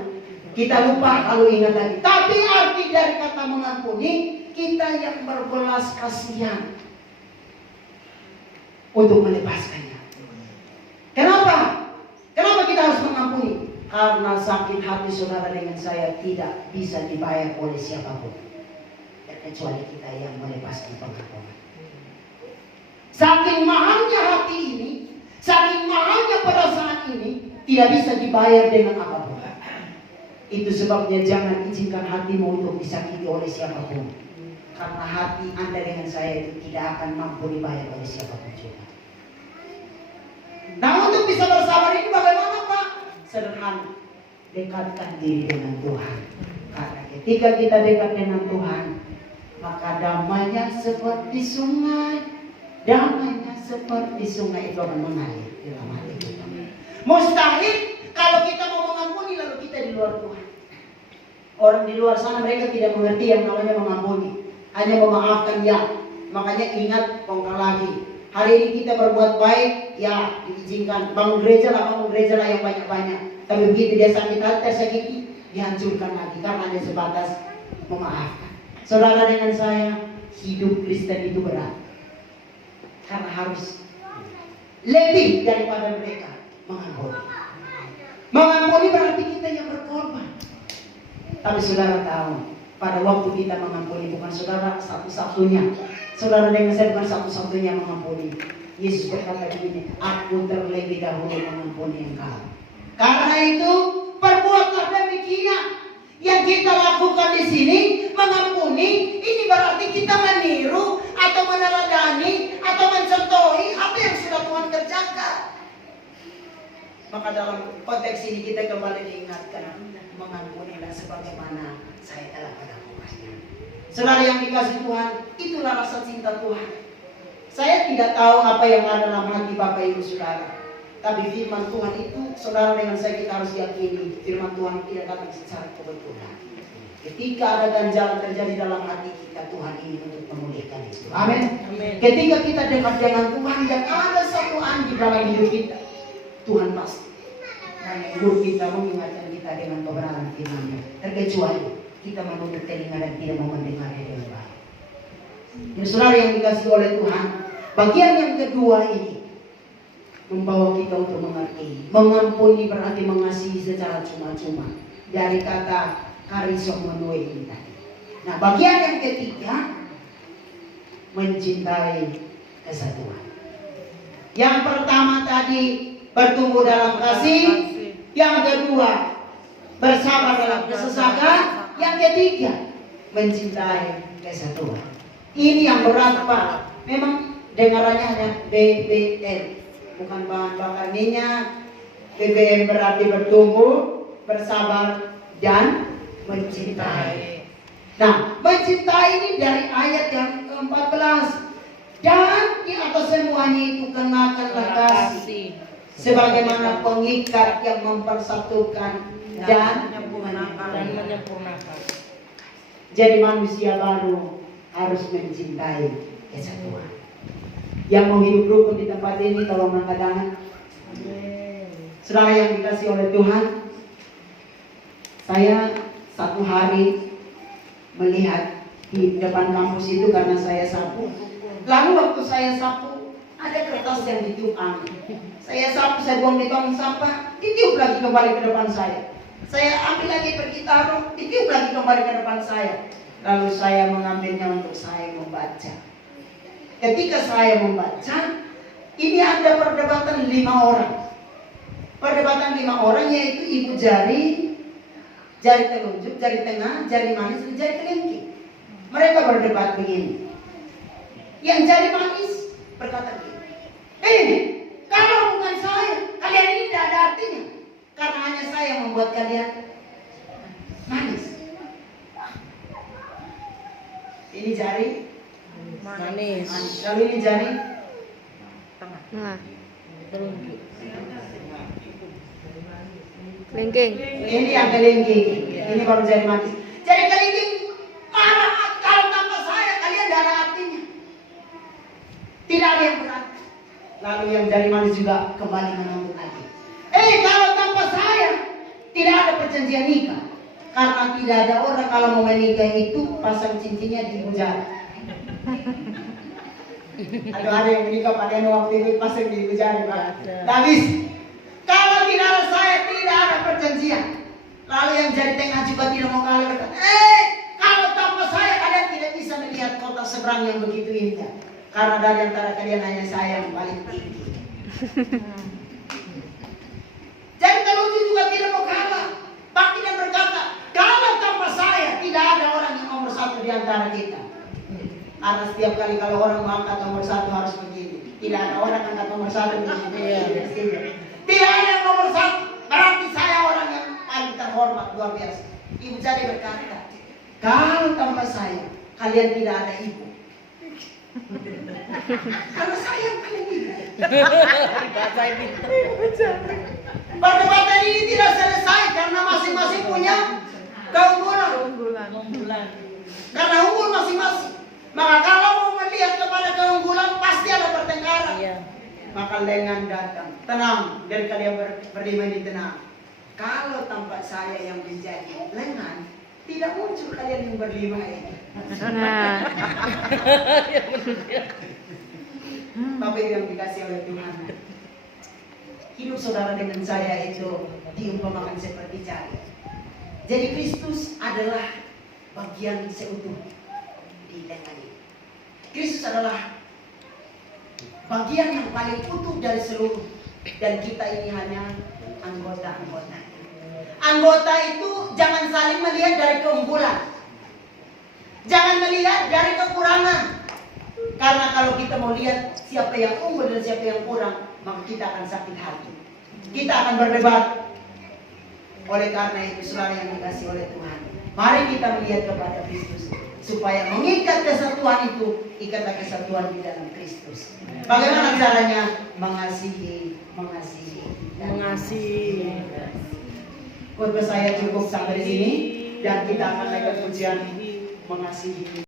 Kita lupa kalau ingat lagi. Tapi arti dari kata mengampuni, kita yang berbelas kasihan untuk melepaskannya. Kenapa? Kenapa kita harus mengampuni? Karena sakit hati saudara dengan saya tidak bisa dibayar oleh siapapun, kecuali kita yang melepaskan pengampunan. Saking mahalnya hati ini, saking mahalnya perasaan ini, tidak bisa dibayar dengan apapun. Itu sebabnya jangan izinkan hatimu untuk disakiti oleh siapapun. Karena hati Anda dengan saya itu tidak akan mampu dibayar oleh siapapun juga. Nah, untuk bisa bersabar ini bagaimana, Pak? Sederhana. Dekatkan diri dengan Tuhan. Karena ketika kita dekat dengan Tuhan, maka damainya seperti sungai. Damainya seperti sungai itu akan mengalir di dalam hati kita. Mustahil kalau kita mau mengampuni lalu kita di luar Tuhan. Orang di luar sana mereka tidak mengerti yang namanya mengampuni. Hanya memaafkan ya. Makanya ingat bongkar lagi. Hari ini kita berbuat baik, ya diizinkan. Bangun gereja lah yang banyak-banyak. Tapi begitu dia sakit hati, tersakiti, dihancurkan lagi. Karena hanya sebatas memaafkan. Saudara dengan saya, hidup Kristen itu berat. Karena harus lebih daripada mereka mengampuni. Mengampuni berarti kita yang berkorban. Tapi saudara tahu, pada waktu kita mengampuni bukan saudara satu-satunya. Saudara dengan saya bukan satu-satunya mengampuni. Yesus berkata begini, aku terlebih dahulu mengampuni engkau. Karena itu perbuatlah demikian. Yang kita lakukan di sini mengampuni, ini berarti kita meniru atau meneladani atau mencontohi apa yang sudah Tuhan kerjakan. Maka dalam konteks ini kita kembali diingatkan, mengampunilah sebagaimana saya telah melakukannya. Saudara yang dikasihi Tuhan, itulah rasa cinta Tuhan. Saya tidak tahu apa yang ada dalam hati Bapak Ibu Saudara. Tapi firman Tuhan itu, saudara dengan saya kita harus yakini, firman Tuhan tidak datang secara kebetulan. Ketika ada ganjalan terjadi dalam hati kita, Tuhan ingin untuk memulihkan itu. Amin. Ketika kita dekat dengan Tuhan dan ada satu di dalam hidup kita, Tuhan pasti menegur kita, mengingatkan kita dengan kebenaran firman-Nya. Terkecuali kita menutup telinga dan tidak mau mendengarnya dengan baik. Ya, saudara yang dikasihi oleh Tuhan, bagian yang kedua ini membawa kita untuk mengerti. Mengampuni berarti mengasihi secara cuma-cuma. Dari kata karisomenoe ini tadi. Nah, bagian yang ketiga, mencintai kesatuan. Yang pertama tadi bertumbuh dalam kasih. Yang kedua, bersabar dalam kesesakan. Yang ketiga, mencintai kesatuan. Ini yang berat, Pak. Memang dengarannya hanya BBM. Bukan bahan bakar minyak. BBM berarti bertumbuh, bersabar, dan mencintai. Nah, mencintai ini dari ayat yang ke-14. Dan di atas semuanya itu kenakanlah kasih, sebagaimana pengikat yang mempersatukan dan menyempurnakan. Jadi manusia baru harus mencintai kesatuan. Yang mau hidup rukun di tempat ini tolong angkat tangan. Saudara yang dikasihi oleh Tuhan, saya satu hari melihat di depan kampus itu karena saya sapu. Lalu waktu saya sapu, ada kertas yang ditiup angin. Saya sapu, saya buang di tong sampah, ditiup lagi kembali ke depan saya. Saya ambil lagi pergi taruh, ditiup lagi kembali ke depan saya. Lalu saya mengambilnya untuk saya membaca. Ketika saya membaca, ini ada perdebatan 5 orang. Perdebatan 5 orang yaitu ibu jari, jari telunjuk, jari tengah, jari manis, dan jari kelingking. Mereka berdebat begini. Yang jari manis berkata begini, kalau bukan saya, kalian ini tidak ada artinya. Karena hanya saya yang membuat kalian manis. Ini jari manis. Lalu ini jari tengah. Kelingking. Ini yang kelingking. Ini baru jadi manis. Jadi kelingking marah kalau tanpa saya kalian tidak ada artinya. Tidak ada yang berarti. Lalu yang jadi manis juga kembali menuntut lagi. Kalau tanpa saya tidak ada perjanjian nikah. Karena tidak ada orang kalau mau menikah itu pasang cincinnya di ibu jari. Ada yang menikah pada waktu itu pasang di ibu jari, Pak. Habis. Kalau tidak ada saya tidak ada perjanjian. Lalu yang jadi tengah juga tidak mau kalah kata, kalau tanpa saya kalian tidak bisa melihat kota seberang yang begitu indah. Karena dari antara kalian hanya saya yang paling tinggi. Jadi kalau itu juga tidak mau kalah. Bakti dan berkata, kalau tanpa saya tidak ada orang yang nomor satu di antara kita. Karena setiap kali kalau orang mau angkat nomor satu harus begini. Tidak ada orang angkat nomor satu begini. Tidak ada yang nomor satu. Berarti saya orang yang paling terhormat, luar biasa. Ibu jadi berkata, kalau tanpa saya kalian tidak ada ibu. Karena saya yang paling ibu. Perdebatan ini tidak selesai karena masing-masing punya keunggulan. Karena unggul masing-masing. Maka kalau mau melihat kepada keunggulan pasti ada pertengkaran. Maka lengan datang, tenang, dan kalian berlima ini tenang. Kalau tampak saya yang menjadi lengan, tidak muncul kalian yang berlima ini. Bapak yang dikasih oleh Tuhan, hidup saudara dengan saya itu diumpamakan seperti jari. Jadi Kristus adalah bagian seutuh di lengan ini. Kristus adalah bagian yang paling utuh dari seluruh, dan kita ini hanya anggota-anggota. Anggota itu jangan saling melihat dari keunggulan, jangan melihat dari kekurangan. Karena kalau kita mau lihat siapa yang unggul dan siapa yang kurang, maka kita akan sakit hati. Kita akan berdebat. Oleh karena itu, saudara yang dikasih oleh Tuhan, mari kita melihat kepada Kristus. Supaya mengikat kesatuan itu, ikatlah kesatuan di dalam Kristus. Bagaimana caranya? Mengasihi. Buat saya cukup sampai di sini, dan kita akan naikkan pujian mengasihi.